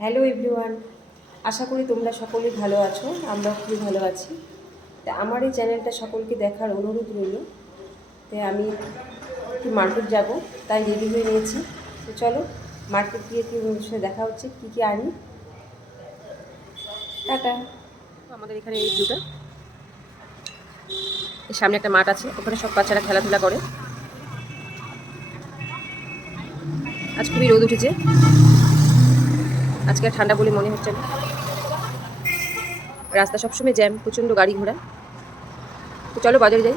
Hello everyone আশা করি তোমরা সকলেই ভালো আছো আমরা খুবই ভালো আছি। তা আমার এই চ্যানেলটা সকলকে দেখার অনুরোধ রইল। তাই আমি একটু মার্কেট যাব, তাই রেডি হয়ে নিয়েছি তো চলো, মার্কেট গিয়ে কি সাথে দেখা হচ্ছে, কী কী আনি? টাটা। আমাদের এখানে এই দুটো। সামনে একটা মাঠ আছে, ওখানে সব বাচ্চারা খেলাধুলা করে। আজ খুবই রোদ উঠেছে। আজকে ঠান্ডা বলে মনে হচ্ছে না। রাস্তা সবসময় জ্যাম প্রচণ্ড গাড়ি ঘোড়া। তো চলো বাজারে যাই।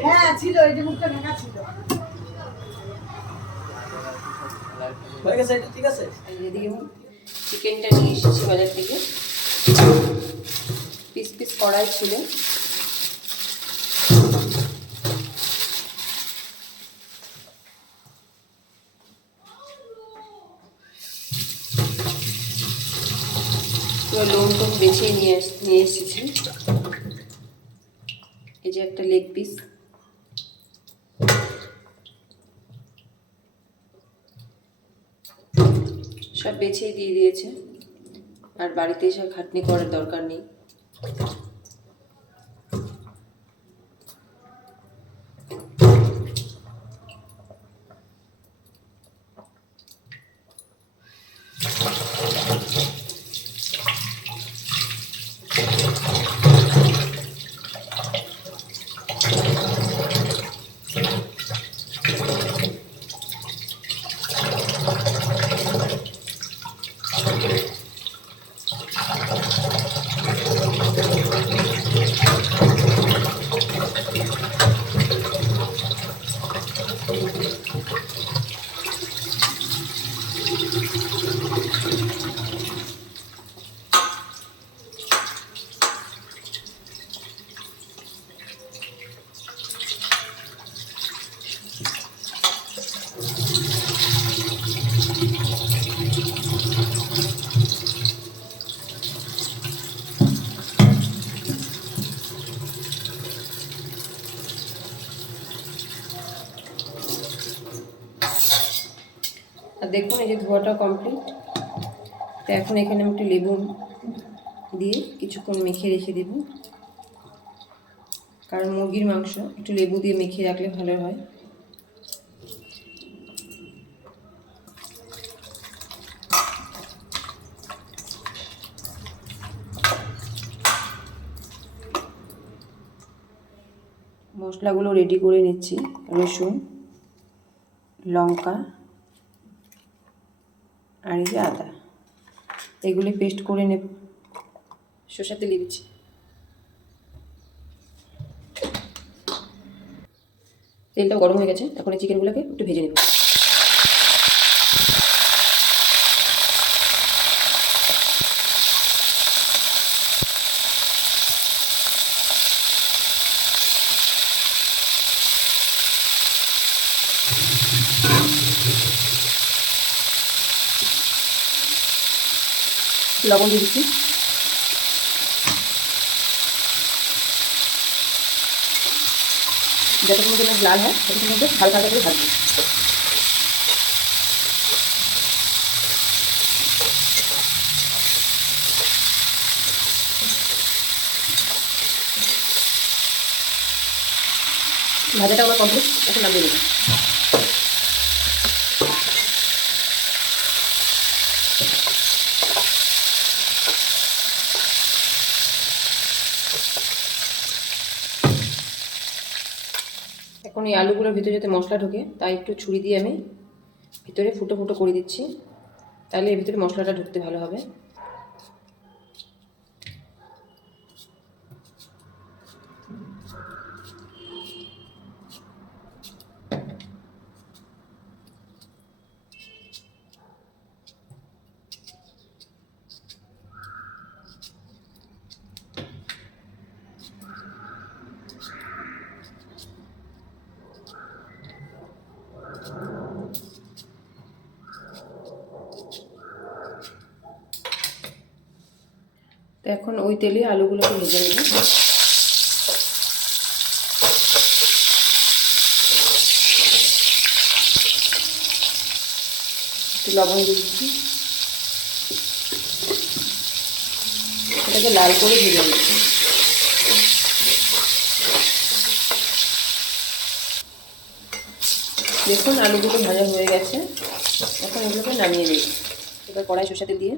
ছিল। হ্যাঁ চিকেনটা নিয়ে এসেছি বাজার থেকে। পিস পিস কড়াই ছিল। পুরো লোন টোন বেছে নিয়ে নিয়ে এসেছি। এই যে একটা লেগ পিস সব বেছেই দিয়ে দিয়েছে। আর বাড়িতে এসে খাটনি করার দরকার নেই। どうですか? দেখুন, এই যে ধোয়াটা কমপ্লিট তো এখন এখানে আমি একটু লেবু দিয়ে কিছুক্ষণ মেখে রেখে দেব। কারণ মুরগির মাংস একটু লেবু দিয়ে মেখে রাখলে ভালো হয়। মশলাগুলো রেডি করে নিচ্ছি, রসুন, লঙ্কা। আর এই যে আদা এগুলি পেস্ট করে নেব সর্ষের তেলে দিচ্ছি। গরম হয়ে গেছে, এখন এই চিকেনগুলোকে একটু ভেজে নেব। লবণ দিয়ে দিচ্ছি। যতক্ষণ মাছ লাল হয় ততক্ষণ মধ্যে হালকা হালকা করে ভাজবো। ভাজাটা আমার কমপ্লিট এখন নামিয়ে নেব। এখন এই আলুগুলোর ভিতরে যাতে মশলা ঢোকে, তাই একটু ছুরি দিয়ে আমি ভিতরে ফুটো ফুটো করে দিচ্ছি। তাহলে এর ভিতরে মশলাটা ঢুকতে ভালো হবে। তো এখন ওই তেলে আলুগুলোকে ভেজে নেব। একটু লবণ দিয়ে দিচ্ছি। এটাকে লাল করে ভেজে নিচ্ছি দেখুন আলুগুলো ভাজা হয়ে গেছে। এখন এগুলোকে নামিয়ে নিই এবার কড়াই শসাতে দিয়ে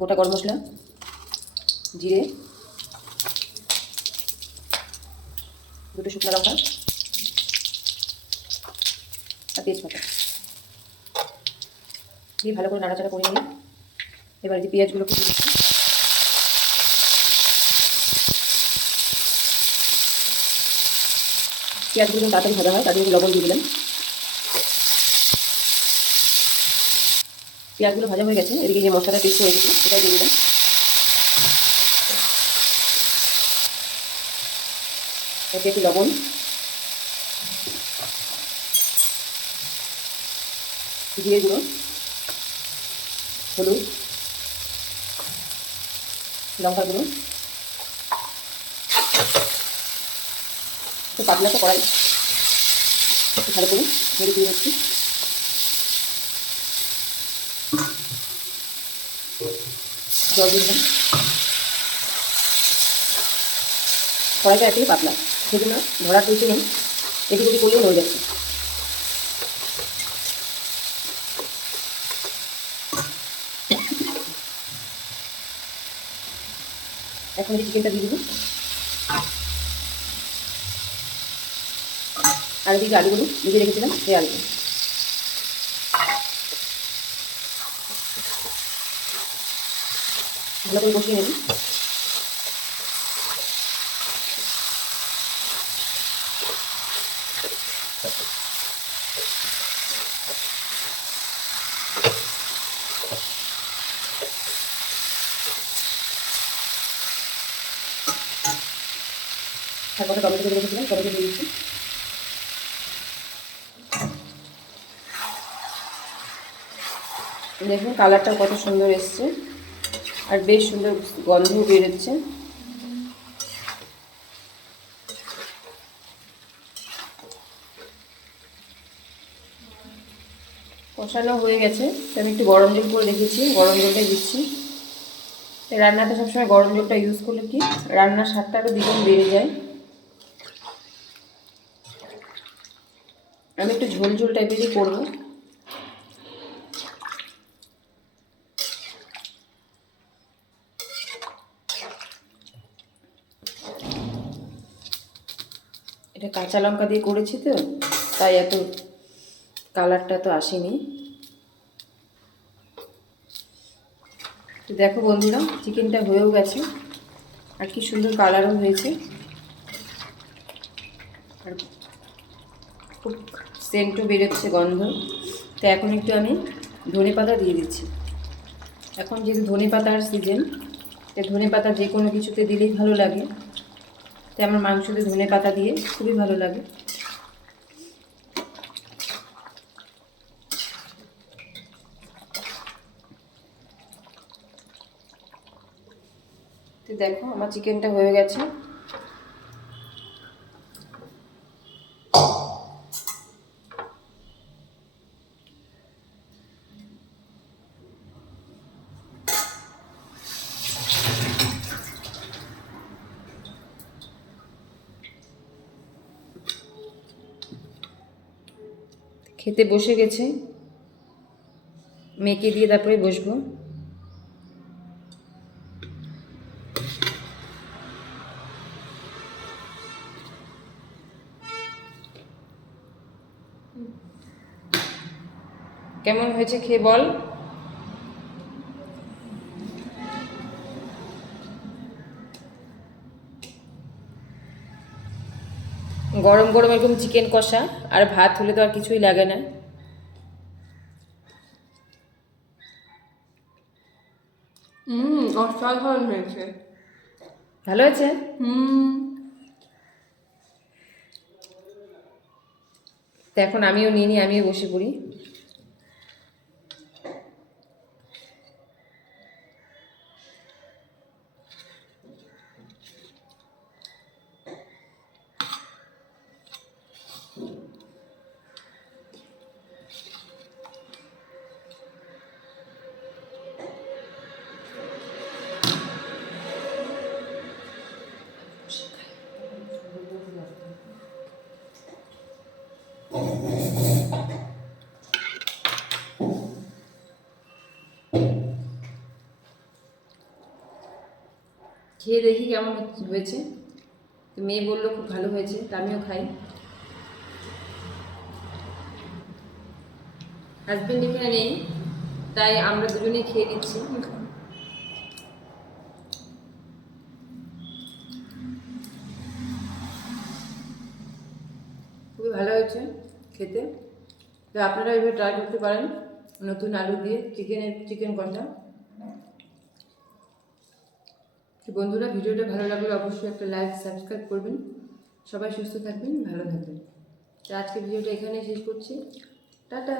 গোটা গরম মশলা, জিরে, দুটো শুকনো লঙ্কা আর তেজপাতা। দিয়ে ভালো করে নাড়াচাড়া করে নিয়ে এবার যে পেঁয়াজগুলো দিয়ে দিচ্ছি। পেঁয়াজগুলো তাড়াতাড়ি ভাজা হয় জন্য লবণ দিয়ে দিলাম। পেঁয়াজগুলো ভাজা হয়ে গেছে। এদিকে যে মশলাটা পেস্ট হয়ে গেছে সেটাই দিয়ে দিলাম। একটু লবণ। জিরে গুঁড়ো। হলুদ। লঙ্কা গুঁড়ো। একটু পাতলা তো কড়াই। একটু ভালো করে নেড়ে দিয়ে দিচ্ছি জল দিলাম কড়াইটা একেই পাতলা। সেজন্য ধরার কিছু নেই। এটি যদি করলেও হয়ে যাচ্ছে। এখন এই চিকেনটা দিয়ে আর এদিকে আলুগুলো ভিজে রেখেছিলাম, সেই আলুগুলো। ভালো করে কষিয়ে নেব। দেখুন কালারটাও কত সুন্দর এসছে। আর বেশ সুন্দর গন্ধও বেরোচ্ছে। কষানো হয়ে গেছে। আমি একটু গরম জল করে রেখেছি, গরম জলটাই দিচ্ছি। রান্নাতে সবসময় গরম জলটা ইউজ করলে কি রান্নার স্বাদটা আরও দ্বিগুণ বেড়ে যায়। আমি একটু ঝোল ঝোল টাইপেরই করব। এটা কাঁচা লঙ্কা দিয়ে করেছি তো, তাই এত কালারটা তো আসেনি। তো দেখো বন্ধুরা, চিকেনটা হয়েও গেছে, আর কি সুন্দর কালারও হয়েছে। আর খুব সেন্টও বেরোচ্ছে গন্ধ। তো এখন একটু আমি ধনে পাতা দিয়ে দিচ্ছি। এখন যেহেতু ধনে পাতার সিজন তো ধনে পাতা যে কোনো কিছুতে দিলেই ভালো লাগে। তাই আমার মাংস দিয়ে ধনে পাতা দিয়ে খুবই ভালো লাগে। দেখো, আমার চিকেনটা হয়ে গেছে। খেতে বসে গেছে। মেকে দিয়ে তারপরে বসবো। কেমন হয়েছে খেয়ে বল। গরম গরম এরকম চিকেন কষা আর ভাত হলে তো আর কিছুই লাগে না। হুম অসাধারণ হয়েছে। ভালো হয়েছে? হুম। তো এখন আমিও নিয়ে নিই আমিও বসে পড়ি। খেয়ে দেখি কেমন হয়েছে। তো মেয়ে বলল, খুব ভালো হয়েছে, তা আমিও খাই। হাজব্যান্ড এখানে নেই, তাই আমরা দুজনেই খেয়ে দিচ্ছি খুবই ভালো হয়েছে খেতে। তো আপনারা এভাবে ট্রাই করতে পারেন, নতুন আলু দিয়ে চিকেনের চিকেন কষা। তো বন্ধুরা, ভিডিওটা ভালো লাগলে অবশ্যই একটা লাইক সাবস্ক্রাইব করবেন। সবাই সুস্থ থাকবেন, ভালো থাকবেন। তো আজকে ভিডিওটা এখানে শেষ করছি। টাটা!